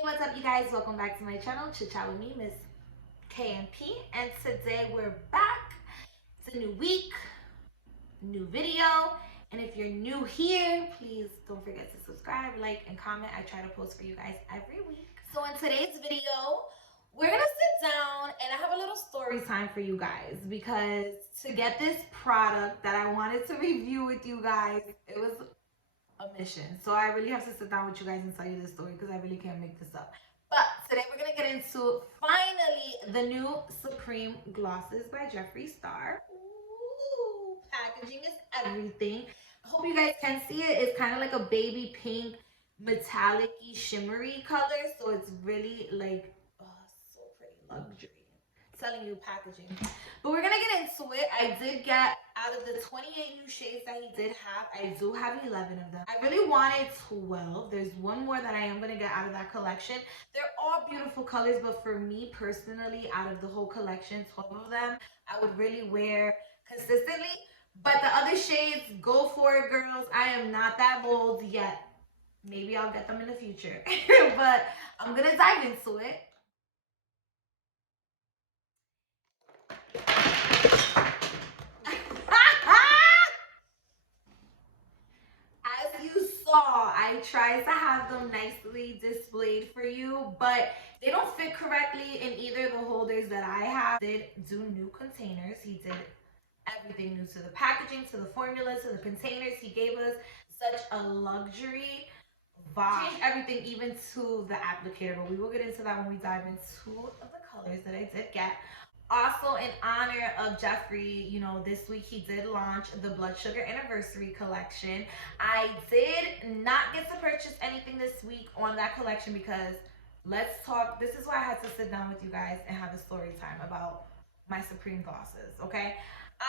Hey, what's up, you guys? Welcome back to my channel, Chit Chat with me, Miss KMP. And today we're back. It's a new week, new video. And if you're new here, please don't forget to subscribe, like, and comment. I try to post for you guys every week. So in today's video, we're gonna sit down and I have a little story time for you guys, because to get this product that I wanted to review with you guys, it was a mission. So I really have to sit down with you guys and tell you this story because I really can't make this up. But today we're gonna get into finally the new Supreme glosses by Jeffree Star. Ooh, packaging is everything. I hope you guys can see it. It's kind of like a baby pink, metallic-y, shimmery color. So it's really like, oh, so pretty, luxury. Telling you, packaging. But we're gonna get into it. I did get, out of the 28 new shades that he did have, I do have 11 of them. I really wanted 12. There's one more that I am gonna get out of that collection. They're all beautiful colors, but for me personally, out of the whole collection, 12 of them, I would really wear consistently. But the other shades, go for it, girls. I am not that bold yet. Maybe I'll get them in the future. But I'm gonna dive into it. As you saw, I tried to have them nicely displayed for you, but they don't fit correctly in either of the holders that I have. Did do new containers. He did everything new, to the packaging, to the formula, to the containers. He gave us such a luxury vibe. Changed everything, even to the applicator, but we will get into that when we dive into the colors that I did get. Also, in honor of Jeffree, you know, this week he did launch the Blood Sugar Anniversary collection. I did not get to purchase anything this week on that collection because, let's talk, this is why I had to sit down with you guys and have a story time about my Supreme glosses, okay?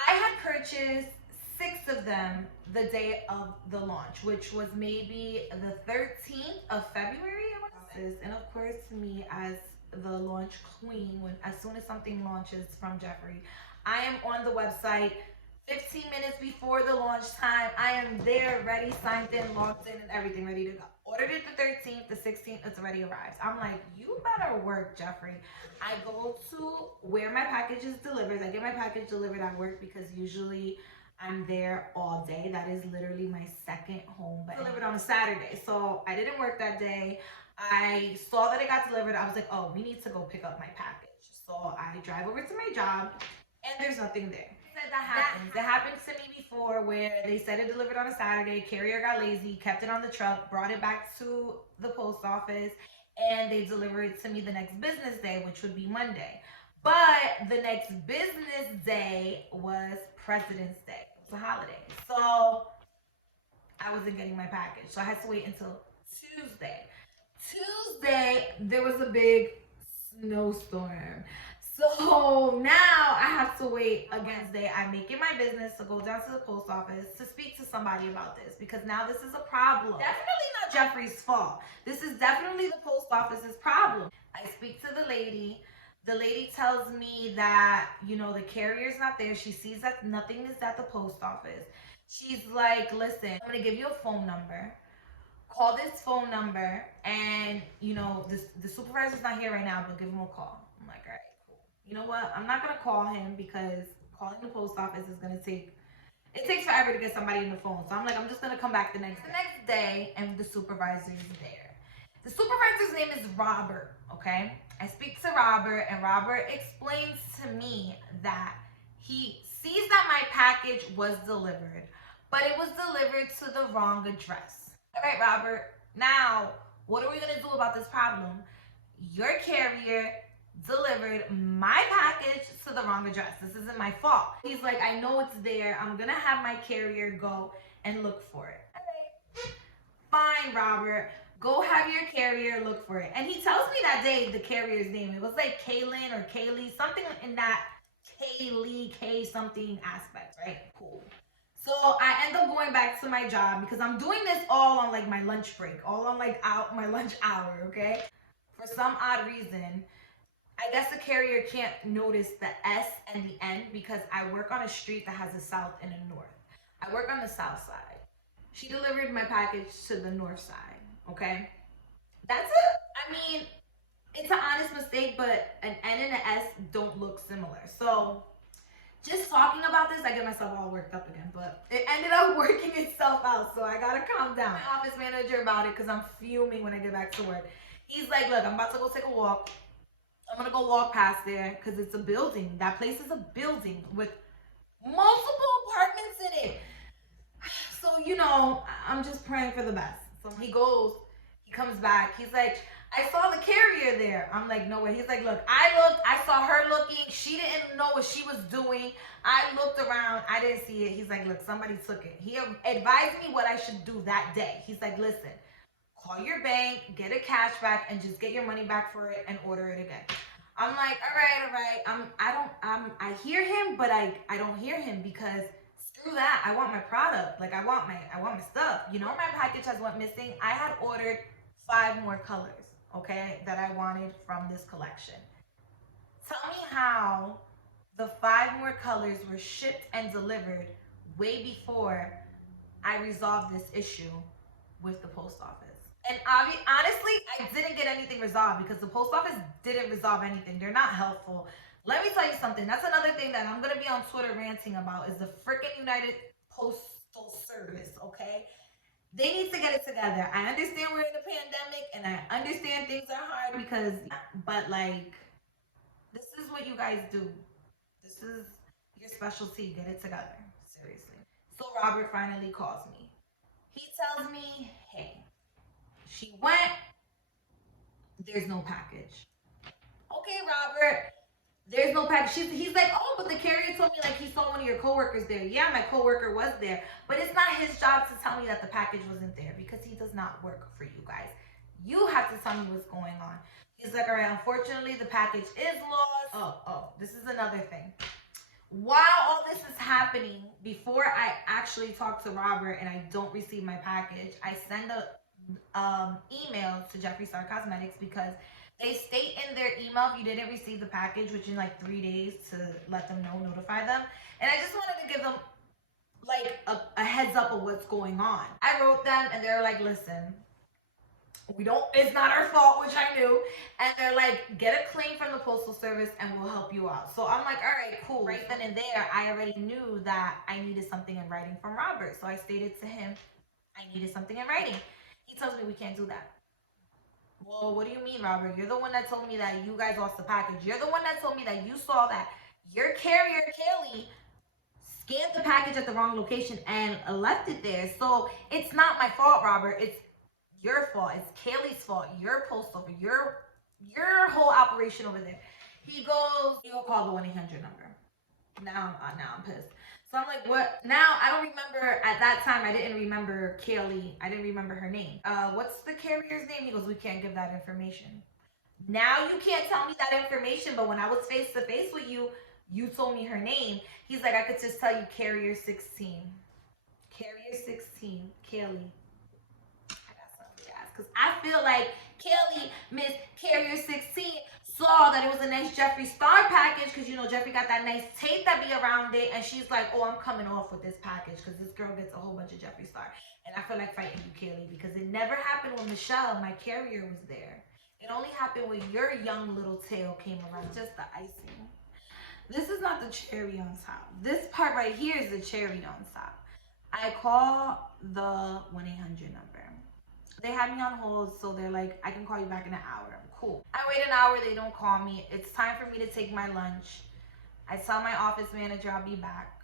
I had purchased 6 of them the day of the launch, which was maybe the 13th of February, I want to say. And of course, me as the launch queen, when as soon as something launches from Jeffree, I am on the website 15 minutes before the launch time. I am there, ready, signed in, logged in, and everything ready to go. Ordered it the 13th, the 16th, it's already arrived. I'm like, you better work, Jeffree. I go to where my package is delivered. I get my package delivered at work because usually I'm there all day. That is literally my second home, but delivered on a Saturday. So I didn't work that day. I saw that it got delivered. I was like, oh, we need to go pick up my package. So I drive over to my job and there's nothing there. That happens. That happened to me before, where they said it delivered on a Saturday, carrier got lazy, kept it on the truck, brought it back to the post office, and they delivered it to me the next business day, which would be Monday. But the next business day was President's Day. It was a holiday. So I wasn't getting my package. So I had to wait until Tuesday. There was a big snowstorm. So now I have to wait again today. I make it my business to go down to the post office to speak to somebody about this, because now this is a problem. Definitely not Jeffree's fault. This is definitely the post office's problem. I speak to the lady. The lady tells me that, you know, the carrier's not there. She sees that nothing is at the post office. She's like, listen, I'm gonna give you a phone number. Call this phone number, and, you know, the supervisor's not here right now, but give him a call. I'm like, all right. You know what? I'm not gonna call him because calling the post office is gonna take, it takes forever to get somebody on the phone. So I'm like, I'm just gonna come back the next day, and the supervisor is there. The supervisor's name is Robert, okay? I speak to Robert, and Robert explains to me that he sees that my package was delivered, but it was delivered to the wrong address. All right, Robert, now what are we gonna do about this problem? Your carrier delivered my package to the wrong address. This isn't my fault. He's like, I know it's there. I'm gonna have my carrier go and look for it. Okay. Fine, Robert. Go have your carrier look for it. And he tells me that day the carrier's name. It was like Kaylin or Kaylee, something in that Kaylee, K something aspect, right? Cool. So I end up going back to my job because I'm doing this all on like my lunch break, all on like out my lunch hour, okay? For some odd reason, I guess the carrier can't notice the S and the N because I work on a street that has a south and a north. I work on the south side. She delivered my package to the north side, okay? That's it. I mean, it's an honest mistake, but an N and an S don't look similar. So just talking about this, I get myself all worked up again, but it ended up working itself out, so I gotta calm down. My office manager about it because I'm fuming when I get back to work. He's like, look, I'm about to go take a walk. I'm gonna go walk past there because it's a building. That place is a building with multiple apartments in it. So, you know, I'm just praying for the best. So he goes, he comes back, he's like, I saw the carrier there. I'm like, no way. He's like, look, I saw her looking. She didn't know what she was doing. I looked around, I didn't see it. He's like, look, somebody took it. He advised me what I should do that day. He's like, listen, call your bank, get a cashback, and just get your money back for it and order it again. I'm like, all right. I hear him, but I don't hear him because screw that. I want my product. Like I want my stuff. You know, my package has went missing. I had ordered 5 more colors, okay, that I wanted from this collection. Tell me how the 5 more colors were shipped and delivered way before I resolved this issue with the post office. And honestly, I didn't get anything resolved because the post office didn't resolve anything. They're not helpful. Let me tell you something. That's another thing that I'm going to be on Twitter ranting about is the freaking United Postal Service, okay? They need to get it together. I understand we're in a pandemic and I understand things are hard because, but like, this is what you guys do. This is your specialty. Get it together. Seriously. So Robert finally calls me. He tells me, hey, she went, there's no package. Okay, Robert, there's no package. He's like, oh, but the carrier told me like he saw one of your coworkers there. Yeah, my coworker was there, but it's not his job to tell me that the package wasn't there because he does not work for you guys. You have to tell me what's going on. He's like, all right, unfortunately, the package is lost. Oh, this is another thing. While all this is happening, before I actually talk to Robert and I don't receive my package, I send a email to Jeffree Star Cosmetics because they state in their email if you didn't receive the package, which in like 3 days to let them know, notify them. And I just wanted to give them like a heads up of what's going on. I wrote them and they're like, listen, it's not our fault, which I knew. And they're like, get a claim from the Postal Service and we'll help you out. So I'm like, all right, cool. Right then and there, I already knew that I needed something in writing from Robert. So I stated to him, I needed something in writing. He tells me we can't do that. Well, what do you mean, Robert? You're the one that told me that you guys lost the package. You're the one that told me that you saw that your carrier, Kaylee, scanned the package at the wrong location and left it there. So it's not my fault, Robert. It's your fault. It's Kaylee's fault. Your post office, your whole operation over there. He goes, you'll call the 1-800 number. Now I'm pissed. So I'm like, what? Now I don't remember. At that time, I didn't remember Kaylee. I didn't remember her name. What's the carrier's name? He goes, we can't give that information. Now you can't tell me that information, but when I was face to face with you, you told me her name. He's like, I could just tell you Carrier 16. Carrier 16, Kaylee. Because I feel like Kaylee, Miss Carrier 16, saw that it was a nice Jeffree Star package because, you know, Jeffree got that nice tape that be around it. And she's like, oh, I'm coming off with this package because this girl gets a whole bunch of Jeffree Star. And I feel like fighting you, Kaylee, because it never happened when Michelle, my carrier, was there. It only happened when your young little tail came around, just the icing. This is not the cherry on top. This part right here is the cherry on top. I call the 1-800 number. They had me on hold, so they're like, I can call you back in an hour. Cool. I wait an hour, they don't call me. It's time for me to take my lunch. I tell my office manager I'll be back.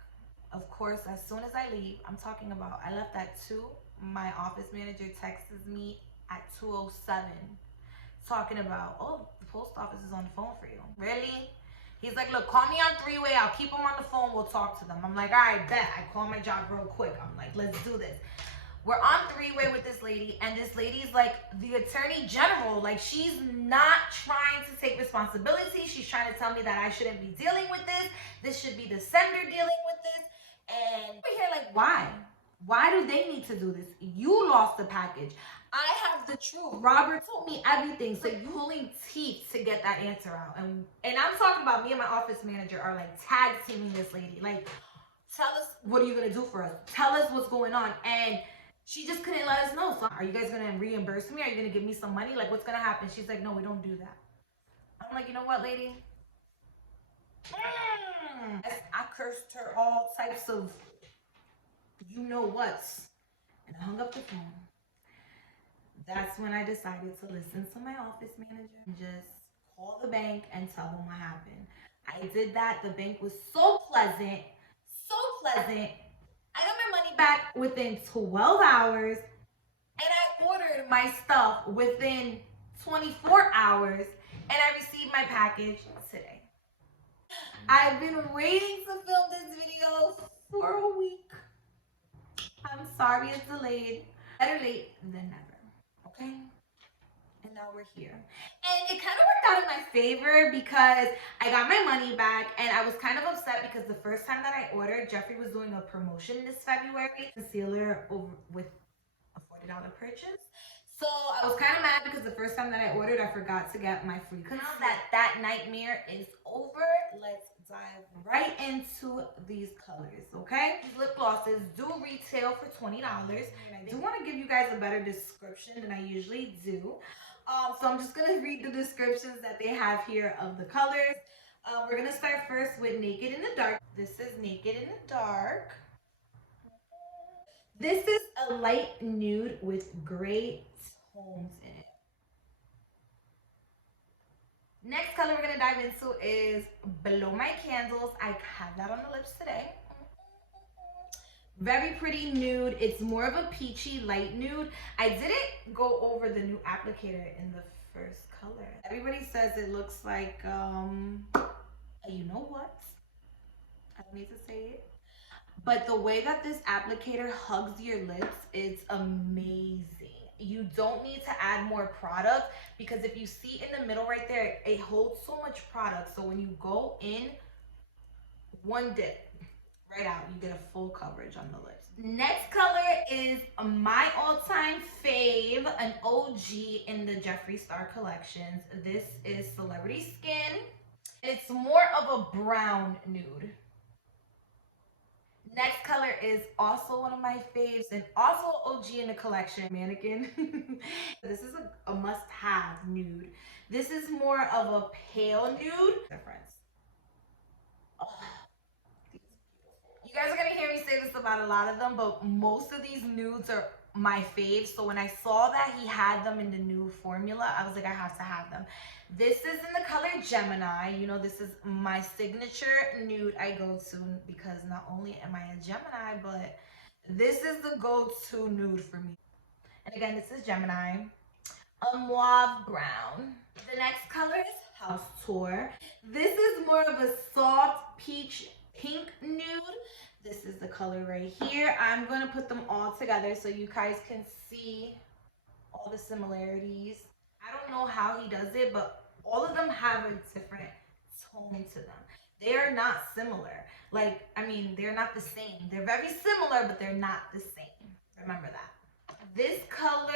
Of course, as soon as I leave, I'm talking about, I left at 2. My office manager texts me at 2:07, talking about, oh, the post office is on the phone for you. Really? He's like, look, call me on 3-way. I'll keep them on the phone. We'll talk to them. I'm like, all right, bet. I call my job real quick. I'm like, let's do this. We're on 3-way with this lady, and this lady's like the attorney general. Like, she's not trying to take responsibility. She's trying to tell me that I shouldn't be dealing with this. This should be the sender dealing with this. And we're here like, why? Why do they need to do this? You lost the package. I have the truth. Robert told me everything. So you pulling teeth to get that answer out. And I'm talking about me and my office manager are like tag teaming this lady. Like, tell us, what are you going to do for us? Tell us what's going on. And She just couldn't let us know. So, are you guys gonna reimburse me? Are you gonna give me some money? Like, what's gonna happen? She's like, no, we don't do that. I'm like, you know what, lady? I cursed her all types of you know what's, and I hung up the phone. That's when I decided to listen to my office manager and just call the bank and tell them what happened. I did that. The bank was so pleasant, so pleasant. I got my money back within 12 hours, and I ordered my stuff within 24 hours, and I received my package today. I've been waiting to film this video for a week. I'm sorry it's delayed. Better late than never, okay? And now we're here. And it kind of worked out in my favor because I got my money back, and I was kind of upset because the first time that I ordered, Jeffree was doing a promotion this February. Concealer over with a $40 purchase. So I was kind of mad because the first time that I ordered, I forgot to get my free concealer. Now that that nightmare is over, let's dive right into these colors, okay? These lip glosses do retail for $20. And I do want to give you guys a better description than I usually do. So I'm just going to read the descriptions that they have here of the colors. We're going to start first with Naked in the Dark. This is Naked in the Dark. This is a light nude with gray tones in it. Next color we're gonna dive into is Below My Candles. I have that on the lips today. Very pretty nude. It's more of a peachy light nude. I didn't go over the new applicator in the first color. Everybody says it looks like, you know what? I don't need to say it. But the way that this applicator hugs your lips, it's amazing. You don't need to add more product because if you see in the middle right there, it holds so much product. So when you go in, one dip, right out, you get a full coverage on the lips. Next color is my all-time fave, an OG in the Jeffree Star collections. This is Celebrity Skin. It's more of a brown nude. Next color is also one of my faves and also OG in the collection, Mannequin. This is a must-have nude. This is more of a pale nude. Difference. Oh, you guys are gonna hear me say this about a lot of them, but most of these nudes are my faves. So when I saw that he had them in the new formula, I was like, I have to have them. This is in the color Gemini. You know, this is my signature nude I go to because not only am I a Gemini, but this is the go-to nude for me. And again, this is Gemini. A mauve brown. The next color is House Tour. This is more of a soft peach pink nude. This is the color right here. I'm going to put them all together so you guys can see all the similarities. I don't know how he does it, but all of them have a different tone to them. They are not similar. Like, I mean, they're not the same. They're very similar, but they're not the same. Remember that. This color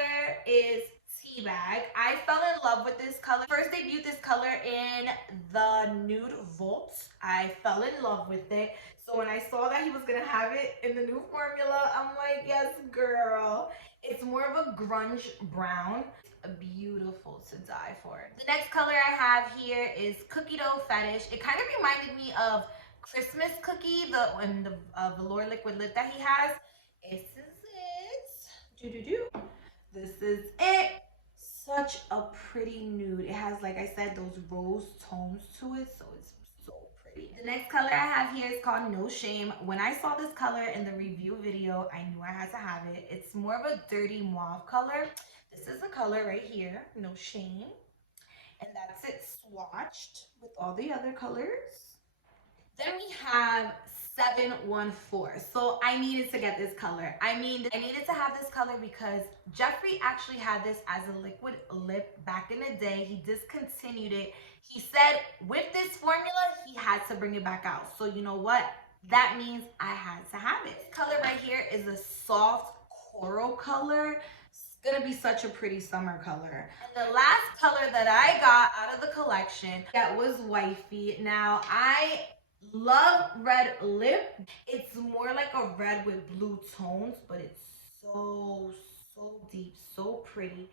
is Teabag. I fell in love with this color. First debuted this color in the Nude Vault. I fell in love with it. So when I saw that he was gonna have it in the new formula, I'm like, yes, girl. It's more of a grunge brown. It's beautiful to die for. The next color I have here is Cookie Dough Fetish. It kind of reminded me of Christmas Cookie, the velour liquid lip that he has. This is it. This is it. Such a pretty nude. It has, like I said, those rose tones to it, so it's so pretty. The next color I have here is called No Shame. When I saw this color in the review video, I knew I had to have it. It's more of a dirty mauve color. This is the color right here, No Shame. And that's it swatched with all the other colors. Then we have 714. So I needed to get this color. I needed to have this color because Jeffree actually had this as a liquid lip back in the day. He discontinued it. He said with this formula, he had to bring it back out. So you know what? That means I had to have it. This color right here is a soft coral color. It's gonna be such a pretty summer color. And the last color that I got out of the collection, that was Wifey. Now I love red lip. It's more like a red with blue tones, but it's so, so deep, so pretty.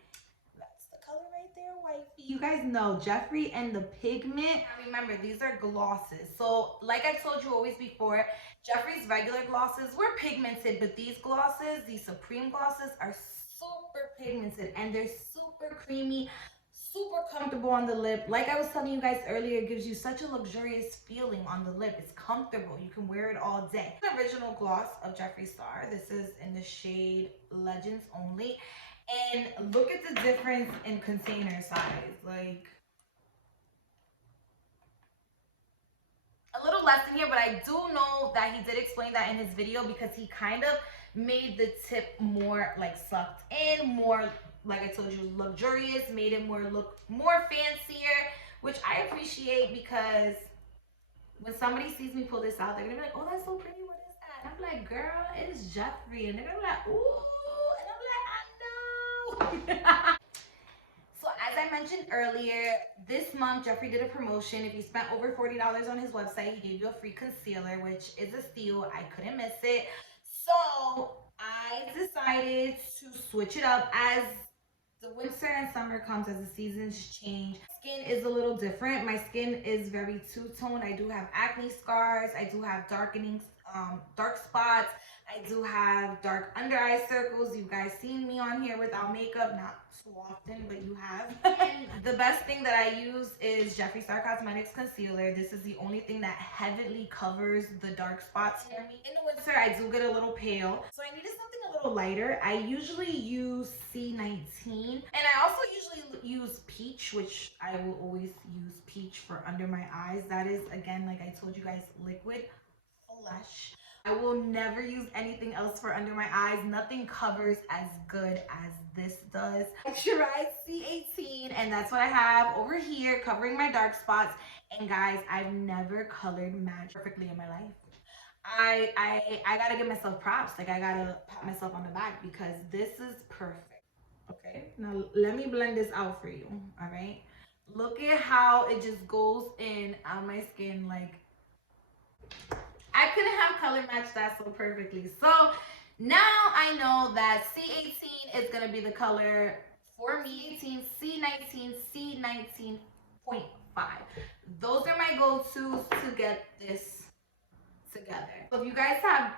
That's the color right there, wifey. You guys know Jeffree and the pigment. Now remember, these are glosses. So like I told you always before, Jeffree's regular glosses were pigmented, but these glosses, these Supreme glosses, are super pigmented and they're super creamy, super comfortable on the lip. Like I was telling you guys earlier, it gives you such a luxurious feeling on the lip. It's comfortable. You can wear it all day. The original gloss of Jeffree Star. This is in the shade Legends Only. And look at the difference in container size. Like, a little less in here, but I do know that he did explain that in his video because he kind of made the tip more like sucked in, more, like I told you, luxurious, made it more look more fancier, which I appreciate because when somebody sees me pull this out, they're gonna be like, oh, that's so pretty, what is that? And I'm like, girl, it's Jeffree. And they're gonna be like, ooh, and I'm like, I know. So as I mentioned earlier, this month Jeffree did a promotion. If you spent over $40 on his website, he gave you a free concealer, which is a steal. I couldn't miss it. So I decided to switch it up as the winter and summer comes, as the seasons change. Skin is a little different. My skin is very two-tone. I do have acne scars. I do have darkening, dark spots. I do have dark under eye circles. You guys seen me on here without makeup, not so often, but you have. And the best thing that I use is Jeffree Star Cosmetics concealer. This is the only thing that heavily covers the dark spots for me. In the winter, I do get a little pale, so I needed something a little lighter. I usually use C19, and I also usually use peach, which I will always use peach for under my eyes. That is, again, like I told you guys, liquid flesh. I will never use anything else for under my eyes. Nothing covers as good as this does. Texturized C18, and that's what I have over here covering my dark spots. And guys, I've never colored match perfectly in my life. I gotta give myself props. Like, I gotta pat myself on the back because this is perfect. Okay, now let me blend this out for you. All right, look at how it just goes in on my skin. Like, I couldn't have color matched that so perfectly. So now I know that C18 is gonna be the color for me. C18, C19, C19.5. Those are my go-tos to get this together. So if you guys have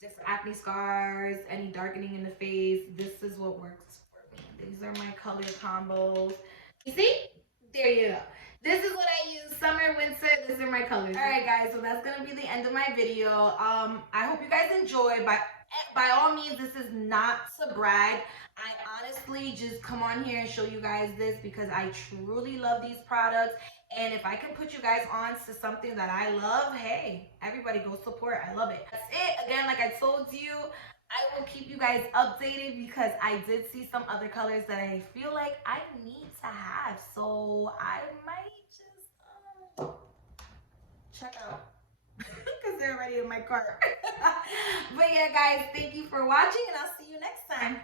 different acne scars, any darkening in the face, this is what works for me. These are my color combos. You see? There you go. This is what I use summer, winter. These are my colors. All right, guys. So that's gonna be the end of my video. I hope you guys enjoy. By all means, this is not to brag. I honestly just come on here and show you guys this because I truly love these products. And if I can put you guys on to something that I love, hey, everybody go support. I love it. That's it. Again, like I told you, I will keep you guys updated because I did see some other colors that I feel like I need to have. So I might just check out because they're already in my cart. But yeah, guys, thank you for watching and I'll see you next time.